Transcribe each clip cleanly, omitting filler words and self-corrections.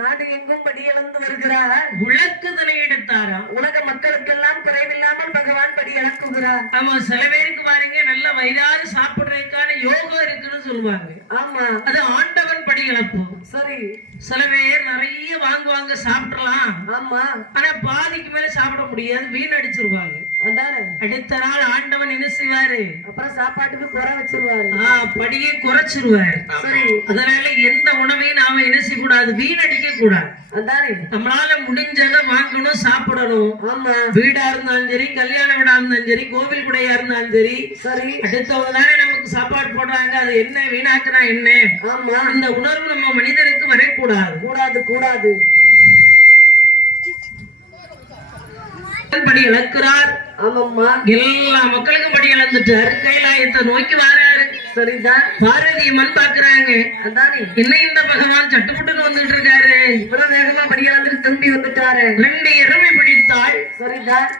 நாடு எங்கும் படியளந்து வருகிறார். உலக்கு தனை எடுத்தாராம். உலக மக்களுக்கெல்லாம் குறைவில்லாமல் பகவான் படியளக்குகிறார். ஆமா, சில பேருக்கு பாருங்க நல்ல வயிறாறு சாப்பிடுறதுக்கான யோகம் இருக்குன்னு சொல்லுவாங்க. ஆமா, அது ஆண்டவன் படியளப்பு. சரி, சில பேர் நிறைய வாங்குவாங்க, சாப்பிடலாம். ஆமா, ஆனா பாதிக்கு மேல சாப்பிட முடியாது, வீணடிச்சிருவாங்க. அடுத்த நாள் ஆண்டவன் என்ன செய்வாரு? அப்புறம் சாப்பாட்டுக்கு குறை வச்சிருவாரு, படியை குறைச்சிருவாரு. சரி, அதனால எந்த உணவையும் நாம என்ன செய்யக்கூடாது, வீணடிக்க கூடாது. நம்மளால முடிஞ்சதை வாங்கணும், சாப்பிடணும். ஆமா, வீடா இருந்தாலும் சரி, கல்யாண வீடா இருந்தாலும் சரி, கோவில் குடையா இருந்தாலும் சரி, சரி, அடுத்தவங்க தானே நமக்கு சாப்பாடு போடுறாங்க, அது என்ன வீணாக்குனா என்ன? ஆமா, அந்த உணர்வு நம்ம மனிதனுக்கு வரக்கூடாது. கூடாது கூடாது. படி இழக்கிறார். ஆமாம்மா, எல்லா மக்களுக்கும் படி இழந்துட்டாரு. கைலாயத்தை நோக்கி வராரு. சரிதான். பார்வதி அம்மன் பாக்குறாங்க, என்ன இந்த பகவான் சட்டுப்புட்டுன்னு வந்துட்டு இருக்காரு, இவ்வளவு வேகமா படி இழந்துட்டு திரும்பி வந்துட்டாரு. 2 எருமை பிடித்தாள். சரிதான்.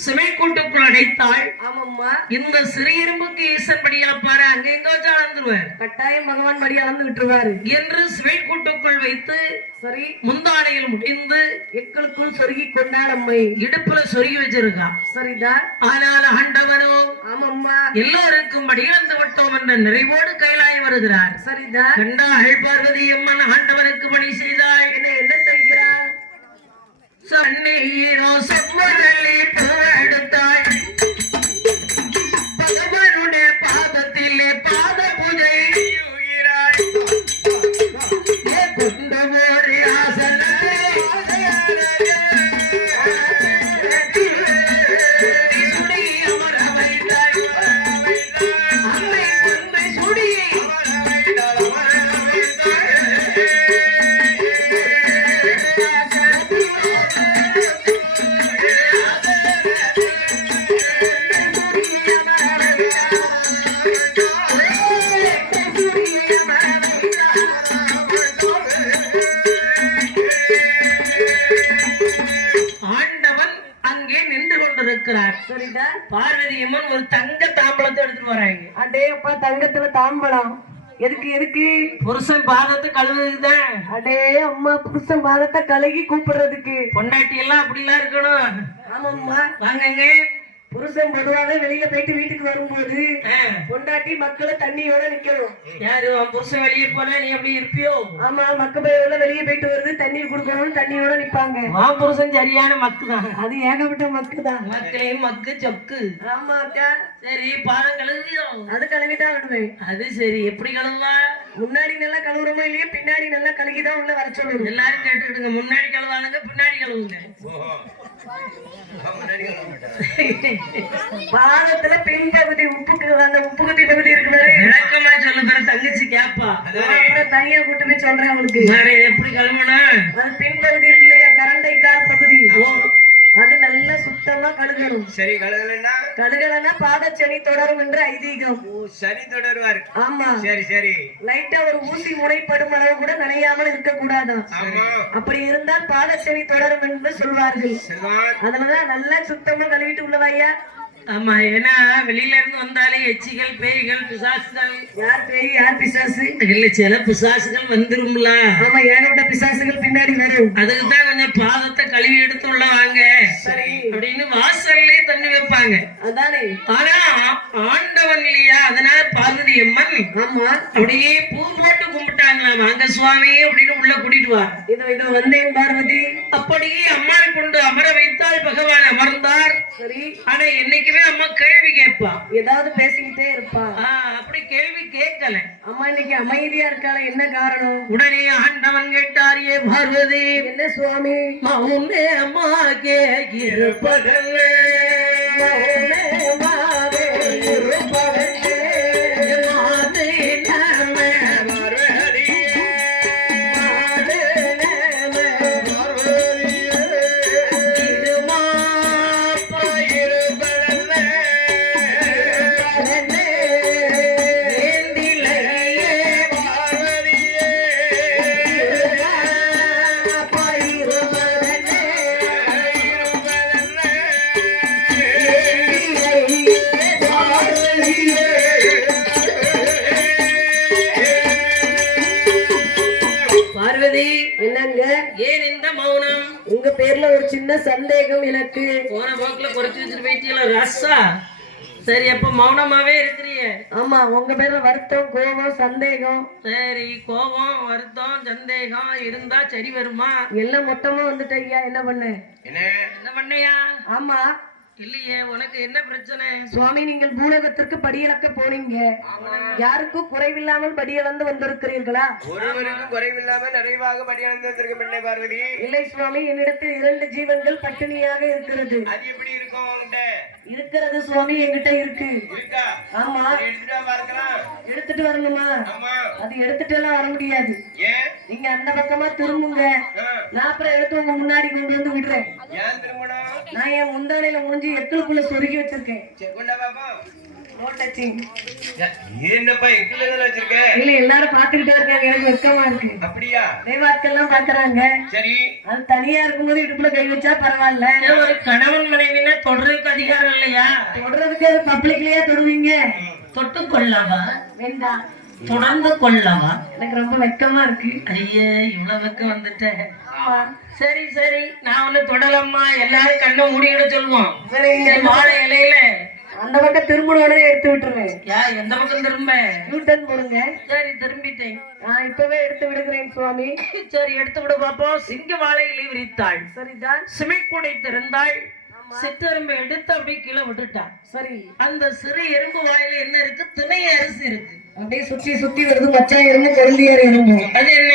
சிமை கூட்டுக்குள் அடைத்தாள். ஆமாம்மா, இந்த சிறு எறும்புக்கு ஈசன் படி இழப்பாரு, அங்க எங்க வச்சு அளந்துருவாரு, கட்டாயம் பகவான் படி அளந்து விட்டுருவாரு என்று சிமை கூட்டுக்குள் வைத்து, சரி, முந்தானையில் முடிந்து எங்களுக்குள் சொருகி கொண்டாள் அம்மை. இடுப்புல சொருகி வச்சிருக்கா. சரிதான். ஆனால் ஆண்டவனோ, ஆமாம்மா, எல்லோருக்கும் படி இழந்து விட்டோம் என்ற நிறைவோடு கைலாயம் வருகிறார். சரிதான். கண்டாள் பார்வதி அம்மன் ஆண்டவனுக்கு பணி செய்தாள். என்ன செய்கிறார்? சன்னீரோ செம்மரளி பூவெடுத்தாள். பகவானுடைய பாதத்திலே பாத பூஜை கொண்டு ஒரு ஆசனத்தை சுடி அமர வைத்தாள். அன்னை கொன்றை சுடி பார்வதி அம்மன் ஒரு தங்க தாம்பளத்தை எடுத்துட்டு வராங்க. அடே அப்பா, தங்கத்துல தாம்பளம் எதுக்கு? எதுக்கு? புருஷன் பாதத்தை கழுவுதுதான். அடே அம்மா, புருஷன் பாதத்தை கழுகி கூப்பிடுறதுக்கு. பொண்டாட்டி எல்லாம் அப்படிலாம் இருக்கணும். ஆமாம்மா, வாங்கங்க. புருஷன் பொதுவாக வெளியில போயிட்டு வீட்டுக்கு வரும்போது பொண்டாட்டி மக்களை தண்ணியோட நிக்கணும். யாரு? புருஷன் வெளியே போனா நீ எப்படி இருப்பியோ? ஆமா, மக்க பயிரெல்லாம் வெளியே போயிட்டு வருது, தண்ணீர் கொடுக்கணும்னு தண்ணியோட நிப்பாங்க. புருஷன் சரியான மக்கு தான். அது ஏகப்பட்ட மக்கு தான். மக்களையும் மக்கு சொக்கு. ஆமா அக்கா. சரி, பாதம் கழுவியோ? அது கழுவிதான் விடுவேன். அது சரி, எப்படி கழுவா? முன்னாடி நல்லா கழுவுறோமா இல்லையா, பின்னாடி நல்லா கழுகிதான் உள்ள வர சொல்லுங்க. எல்லாரும் கேட்டுக்கிடுங்க, முன்னாடி கழுவானுங்க, பின்னாடி கழுவுங்க. பாதத்துல பின் பகுதி உப்புக்கு, அந்த உப்பு குத்தி பகுதி இருக்கு, விளக்கமா சொல்லுற தங்கச்சி கேப்பா. தனியா கூட்டு போய் சொல்றேன் அவளுக்கு. எப்படி கழுவனா? அது பின் பகுதி இருக்கு இல்லையா, கரண்டை கால் பகுதி, அது நல்லா சுத்தமா கழுகணும். சரி, கழுகலன்னா பாதச்சனி தொடரும் என்று ஐதீகம். சனி தொடருவார். ஆமா, சரி சரி. லைட்டா ஒரு ஊசி முனைப்படும் அளவு கூட நனையாமல் இருக்க கூடாது. அப்படி இருந்தால் பாதச்சனி தொடரும் என்று சொல்வார்கள். அதனாலதான் நல்லா சுத்தமா கழுவிட்டு உள்ளவாயா. ஆமா, ஏன்னா வெளியில இருந்து வந்தாலே எச்சிகள் பேய்கள் பிசாசுகள். யார் பேய் யார் பிசாசு? இல்ல சில பிசாசுகள் வந்துரும்ல. ஆமா, ஏகப்பட்ட பிசாசுகள் பின்னாடி வரும். அதுக்குதான் கொஞ்சம் பாதத்தை கழுவி எடுத்து உள்ள வாங்க சரி அப்படின்னு வாசல்லே தண்ணி வைப்பாங்க. அதானே. ஆனா ஆண்டவன் இல்லையா, அதனால பார்வதி அம்மன் ஆமா அப்படியே பூ போட்டு கும்பிட்டாங்களா, வாங்க சுவாமி அப்படின்னு உள்ள கூட்டிட்டு வா. இதோ இதோ வந்தேன் பார்வதி. அப்படியே அம்மா கொண்டு அமர வைத்தால் பகவான் அமர்ந்தார். சரி. ஆனா என்னைக்குமே அம்மா கேள்வி கேட்பா, ஏதாவது பேசிக்கிட்டே இருப்பா. அப்படி கேள்வி கேட்கல. அம்மா இன்னைக்கு அமைதியா இருக்காள, என்ன காரணம்? உடனே ஆண்டவன் கேட்டார், ஏ பார்வதி என்ன சுவாமி? மௌனே அம்மா கேட்கிறப்பகல் ஏன் இந்த மௌனம்? உங்க பேர்ல ஒரு சின்ன சந்தேகம் எனக்கு. போன போக்குல குறைச்சு வச்சுட்டு போயிட்டீங்களா ராசா? சரி, அப்ப மௌனமாவே இருக்கிறீங்க. ஆமா, உங்க பேர்ல வருத்தம் கோபம் சந்தேகம். சரி, கோபம் வருத்தம் சந்தேகம் இருந்தா சரி வருமா? எல்லாம் மொத்தமா வந்துட்டு ஐயா, என்ன பண்ண? என்ன பண்ணையா? ஆமா இல்லையே, உனக்கு என்ன பிரச்சனை? சுவாமி, நீங்கள் பூலோகத்திற்கு படியிறக்க போனீங்க. யாருக்கும் குறைவில்லாமல் படியிழந்து வந்திருக்கிறீர்களா? ஒருவருக்கும் குறைவில்லாமல் நிறைவாக படியிழந்து வந்திருக்க பெண்ணே பார்வதி. இல்லை சுவாமி, என்னிடத்தில் 2 ஜீவன்கள் பட்டினியாக இருக்கிறது. அது எப்படி இருக்கும் உன்கிட்ட? இருக்கிறது சுவாமி, என்கிட்ட இருக்கு. இருக்கா? ஆமா. எடுத்துட்டு பார்க்கலாம். எடுத்துட்டு வரணுமா? ஆமா. அது எடுத்துட்டு எல்லாம் வர முடியாது. ஏன்? நீங்க அந்த பக்கமா திரும்புங்க, நான் அப்புறம் எடுத்து உங்க முன்னாடி கொண்டு வந்து விடுறேன். ஏன் திரும்பணும்? நான் என் முந்தானையில முடிஞ்சு எக்குளுக்குள்ள சொருகி வச்சிருக்கேன். கொண்டா பாப்போம். No touching. என்னப்பா எக்குல வச்சிருக்க? இல்ல, எல்லாரும் பாத்துக்கிட்டே இருக்காங்க, எனக்கு வெக்கமா இருக்கு. அப்படியா? தெய்வாட்கள்லாம் பாக்குறாங்க. சரி. அது தனியா இருக்கும்போது இடுப்புல கை வச்சா பரவாயில்ல. ஒரு கணவன் மனைவினா தொடர்றதுக்கு அதிகாரம் இல்லையா? தொடர்றதுக்கு பப்ளிக்லயா தொடுவீங்க? தொட்டு கொள்ளவா வேண்டாம், தொடர்ந்து கொள்ளவா? எனக்கு ரொம்ப வெக்கமா இருக்கு. ஐயே, இவ்வளவு வெக்கம் வந்துட்டேன். சரி சரி, நான் ஒண்ணு தொடலம்மா, எல்லாரும் கண்ணை மூடிட சொல்லுவோம். சரிங்க. வாழை இலையில அந்த பக்கம் திரும்ப உடனே எடுத்து விட்டுருவேன். எந்த பக்கம் திரும்ப? யூட்டன் போடுங்க. சரி, திரும்பிட்டேன். நான் இப்பவே எடுத்து விடுகிறேன் சுவாமி. சரி, எடுத்து விட பாப்போம். சிங்க வாழை இலை விரித்தாள். சரிதான். சிமைக்குடை திறந்தாள். சிற்றெரும்பை எடுத்து அப்படியே கீழே விட்டுட்டான். சரி. அந்த சிறு எறும்பு வாயில என்ன இருக்கு? திணை அரிசி இருக்கு. அப்படியே சுத்தி சுத்தி வருது. மச்சா எறும்பு, கொழுந்தியார் எறும்பு. அது என்ன?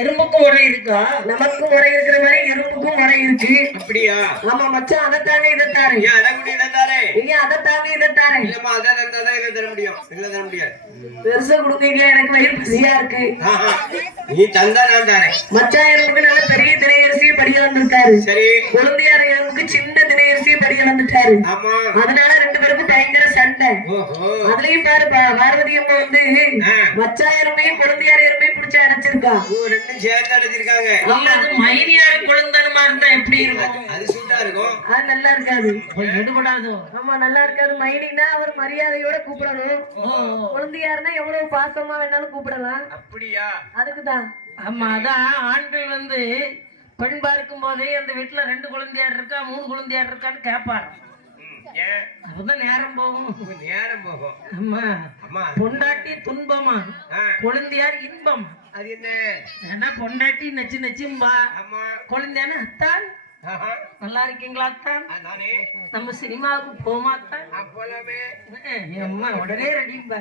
எறும்புக்கும் உரை இருக்கா? நமக்கும் உரை இருக்கிற மாதிரி எறும்புக்கும் உரை இருக்கு. அப்படியா? ஆமா மச்சான், அதைத்தாங்க இதைத்தாரு. ஏன் அதை கூட இதை தாரே? நீங்க அதைத்தாங்க இதைத்தாரு. இல்லம்மா, அதை தந்தாதான் இதை தர முடியும். இல்ல தர முடியாது. பெருசா கொடுக்கீங்க, எனக்கு வயிறு பசியா இருக்கு. ஆஹா. நீ தந்தா நான் தாரேன். மச்சா எறும்புக்கு நல்ல பெரிய திரையரிசியை படிக்க வந்துட்டாரு. சரி. கொழுந்தியார் எறும்புக்கு சின்ன திரையரிசியை படிக்க வந்துட்டாரு. ஆமா. அதனால 2 பேருக்கும் பயங்கர சண்டை. ஓஹோ. அதுலயும் பாரு, பார்வதி அம்மா வந்து மச்சா எறும்பையும் கொழுந்தியார் எறும்பையும் பிடிச்சு அடைச்சிருக்கா. ரெண்டும் சேர்த்து அடைச்சிருக்காங்க. அது மைனியார குழந்தனமா இருந்தா எப்படி இருக்கும்? அது சூட்டா இருக்கும். அது நல்லா இருக்காது. எடுபடாதோ? ஆமா, நல்லா இருக்காது. மைனினா அவர் மரியாதையோட கூப்பிடணும். கொழுந்தியாருன்னா எவ்வளவு பாசமா வேணாலும் கூப்பிடலாம். அப்படியா? அதுக்குதான். ஆமா, அதான் ஆண்கள் வந்து பெண் பார்க்கும் போதே அந்த வீட்டுல 2 குழந்தையார் இருக்கா 3 குழந்தையார் இருக்கான்னு கேட்பாரு. அப்பதான் நேரம் போகும். நேரம் போகும். ஆமா. அம்மா, பொண்டாட்டி துன்பமா, குழந்தையார் இன்பம். அது என்ன? ஏன்னா பொண்டாட்டி நச்சு நச்சும்பா, ஆமா. குழந்தையான அத்தான் நல்லா இருக்கீங்களா அத்தான்? நானே நம்ம சினிமாவுக்கு போமாத்தான்? போலாமே. அம்மா உடனே ரெடிம்பா.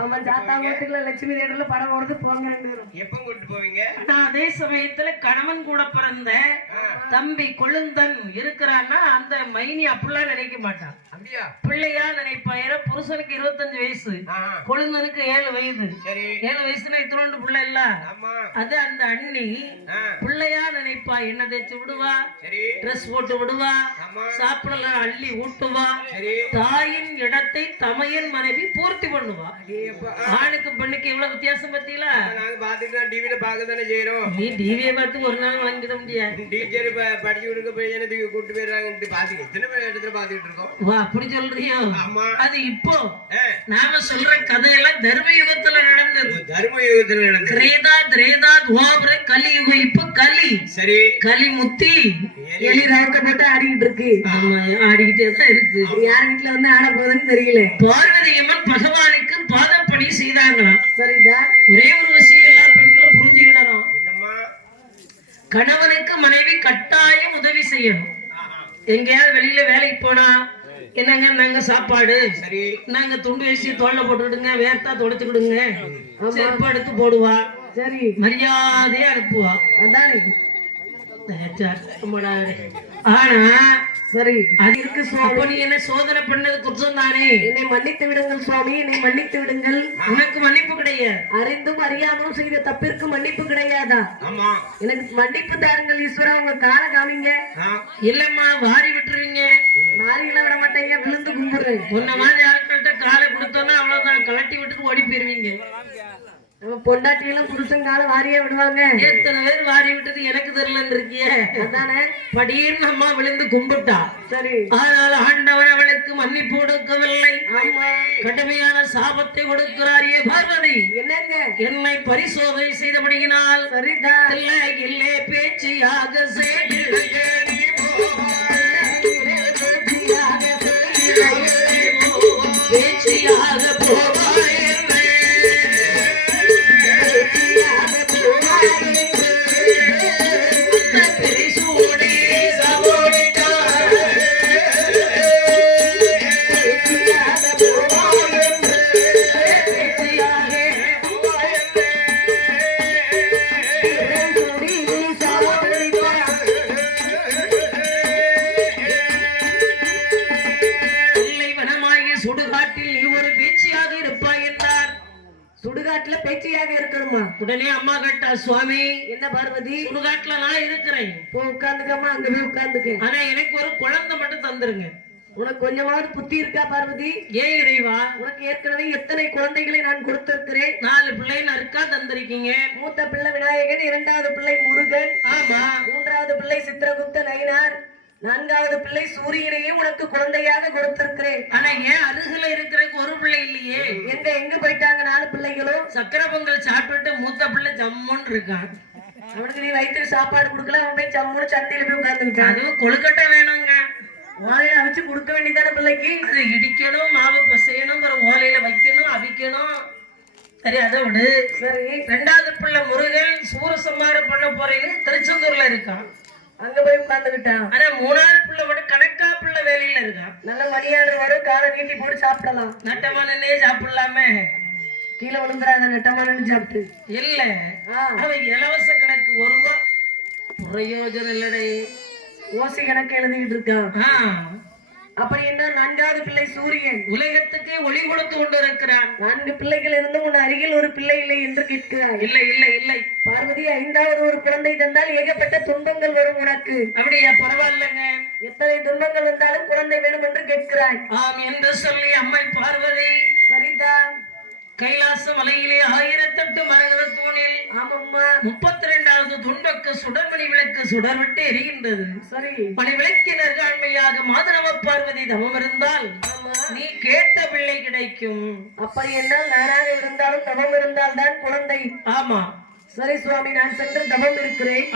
ஆமா, ஜாத்தா வீட்டுக்குள்ள லட்சுமி தேடல படம் ஓடுது, போங்க. எப்ப கூட்டு போவீங்க? ஆனா அதே சமயத்துல கணவன் கூட பிறந்த தம்பி கொழுந்தன் இருக்கிறான்னா அந்த மைனி அப்படிலாம் நினைக்க மாட்டான். அப்படியா பிள்ளையா நினைப்பாயிர புருஷனுக்கு 25 வயசு ஆஹா. கொழுந்தனுக்கு 7 வயது சரி 7 வயசுனா இத்தனோண்டு பிள்ளை இல்ல ஆமா அது அந்த அண்ணி ஆ. பிள்ளையா நினைப்பா என்ன தேய்ச்சி விடுவா சரி ட்ரெஸ் போட்டு விடுவா ஆமா சாப்பிடலாம் அள்ளி ஊட்டுவா சரி தாயின் இடத்தை தமையன் மனைவி பூர்த்தி பண்ணுவா அடேப்பா. ஆணுக்கு பெண்ணுக்கு எவ்வளவு வித்தியாசம் பத்தியில நாங்க பாத்துட்டு டிவில பாக்க தானே செய்யறோம் நீ டிவியை பார்த்து ஒரு நாள் வாங்கிட முடியாது டீச்சர் படிச்சு கொடுக்க போய் எனக்கு கூட்டு போயிடுறாங்கன்ட்டு பாத்துக்க எத்தனை பேர் இடத்துல பாத்துக்கிட்டு இருக்கோம் வா அப்படி சொல்றியோ ஆமா அது இப்போ ஆ. நாம சொல்ற கதையெல்லாம் தர்ம யுகத்துல நடந்தது தர்ம யுகத்துல நடந்தது கிரேதா திரேதா துவாபர கலியுகம் இப்ப கலி சரி கலி முத்தி எலி ரவுக்க போட்டு ஆடிக்கிட்டு இருக்கு ஆமா ஆடிக்கிட்டே தான் இருக்கு யார் வீட்டுல வந்து ஆட போகுதுன்னு தெரியல பார்வதி அம்மன் பகவானுக்கு பாதப்பணி செய்தாங்களாம் சரிதா ஒரே ஒரு விஷயம் எல்லா பெண்களும் புரிஞ்சுக்கிடணும் என்னம்மா கணவனுக்கு மனைவி கட்டாயம் உதவி செய்யணும் எங்கேயாவது வெளியில வேலைக்கு போனா என்னங்க நாங்க சாப்பாடு சரி நாங்க துண்டு வேசி தோல்ல போட்டுக்கிடுங்க வேர்த்தா தொடச்சுக்கிடுங்க செருப்பு எடுத்து போடுவா சரி மரியாதையா அனுப்புவா அதானே ஆனா சரி அது இருக்கு அப்ப நீ என்ன சோதனை பண்ணது குற்றம் தானே என்னை மன்னித்து விடுங்கள் சுவாமி என்னை மன்னித்து விடுங்கள் உனக்கு மன்னிப்பு கிடையாது அறிந்தும் அறியாமலும் செய்த தப்பிற்கு மன்னிப்பு கிடையாதா ஆமா எனக்கு மன்னிப்பு தாருங்கள் ஈஸ்வரா உங்க காலை காமிங்க ஆ. இல்லம்மா வாரி விட்டுருவீங்க மாறியில விட மாட்டேங்க விழுந்து கும்பிடுறேன் உன்ன மாதிரி ஆட்கள்கிட்ட காலை கொடுத்தோன்னா அவ்வளவுதான் கலட்டி விட்டுட்டு ஓடி போயிருவீங்க நம்ம பொண்டாட்டியெல்லாம் புருஷன் காலை வாரியா விடுவாங்க எத்தனை பேர் வாரி விட்டது எனக்கு தெரியலன்னு இருக்கியே அதானே படியின் அம்மா விழுந்து கும்பிட்டா சரி ஆனால் ஆண்டவர் அவளுக்கு மன்னிப்பு கொடுக்கவில்லை ஆமா கடுமையான சாபத்தை கொடுக்கிறாரே பார்வதி என்னங்க என்னை பரிசோதனை செய்தபடியினால் சரிதான் இல்லை இல்லை பேச்சியாக செய்திடுங்க நீ பேச்சியாக போவாய் சுடுகாட்டில் நீ ஒரு பேச்சியாக இருப்பாய் என்றார். சுடுகாட்டுல பேச்சியாக இருக்கணுமா? உடனே அம்மா கேட்டா, சுவாமி என்ன பார்வதி, சுடுகாட்டுல நான் இருக்கிறேன், போ உட்கார்ந்துக்காமா, அங்க போய் உட்கார்ந்துக்க. ஆனா எனக்கு ஒரு குழந்தை மட்டும் தந்துருங்க. உனக்கு கொஞ்சமாவது புத்தி இருக்கா பார்வதி? ஏன் இறைவா, உனக்கு ஏற்கனவே எத்தனை குழந்தைகளை நான் கொடுத்திருக்கிறேன். 4 பிள்ளை நறுக்கா தந்திருக்கீங்க. மூத்த பிள்ளை விநாயகன், 2வது பிள்ளை முருகன், ஆமா, 3வது பிள்ளை சித்திரகுப்த நயினார், 4வது பிள்ளை சூரியனையும் உனக்கு குழந்தையாக கொடுத்திருக்கிறேன். ஆனா ஏன் அருகில இருக்கிறதுக்கு ஒரு பிள்ளை இல்லையே? எங்க போயிட்டாங்க 4 பிள்ளைகளும்? சக்கரை பொங்கல் சாப்பிட்டு மூத்த பிள்ளை ஜம்முன்னு இருக்கான். அவனுக்கு நீ வயிற்று சாப்பாடு கொடுக்கல, அவன் போய் ஜம்முன்னு சந்தையில போய் உட்கார்ந்துருக்கான். அதுவும் கொழுக்கட்டை வேணுங்க, ஓலையில அவிச்சு கொடுக்க வேண்டியதான பிள்ளைக்கு. அதை இடிக்கணும், மாவு பசையணும், அப்புறம் ஓலையில வைக்கணும், அவிக்கணும். சரி, அதை விடு. சரி, 2வது பிள்ளை முருகன் சூரசம்மாரம் பண்ண போறேன்னு திருச்செந்தூர்ல இருக்கான், அங்க போய் உட்கார்ந்துக்கிட்டான். ஆனா 3வது பிள்ளை மட்டும் கணக்கா பிள்ளை வேலையில இருக்கான். நல்ல மணியாடு வரும், காலை நீட்டி போட்டு சாப்பிடலாம். நட்டமானே சாப்பிடலாமே, கீழே விழுந்துறாங்க நட்டமானு சாப்பிட்டு. இல்ல அவன் இலவச கணக்கு 1 ரூபா பிரயோஜனம் இல்லடே, ஓசி கணக்கு எழுதிட்டு இருக்கான். அப்படி என்றால் 4வது பிள்ளை சூரியன் உலகத்துக்கே ஒளி கொடுத்து கொண்டு இருக்கிறான். 4 பிள்ளைகள் இருந்தும் உன் அருகில் ஒரு பிள்ளை இல்லை என்று கேட்கிறாய். இல்லை இல்லை இல்லை பார்வதி, 5வது ஒரு குழந்தை தந்தால் ஏகப்பட்ட துன்பங்கள் வரும் உனக்கு. அப்படியா? பரவாயில்லைங்க, எத்தனை துன்பங்கள் வந்தாலும் குழந்தை வேணும் என்று கேட்கிறாய். ஆம் என்று சொல்லி அம்மை பார்வதி சரிதான், கைலாச மலையிலே 1008 மரகத தூணில் ஆமம்மா 32வது துன்பக்கு சுடர்மணி விளக்கு சுடர்விட்டு எரிகின்றது. சரி, மணி விளக்கினர் காண்மையாக மாதனவ பார்வதி தவம் இருந்தால் நீ கேட்ட பிள்ளை கிடைக்கும். அப்படி என்றால் நானாக இருந்தாலும் தவம் இருந்தால் தான் குழந்தை. ஆமா, சரி சுவாமி, நான் சென்று தவம் இருக்கிறேன்.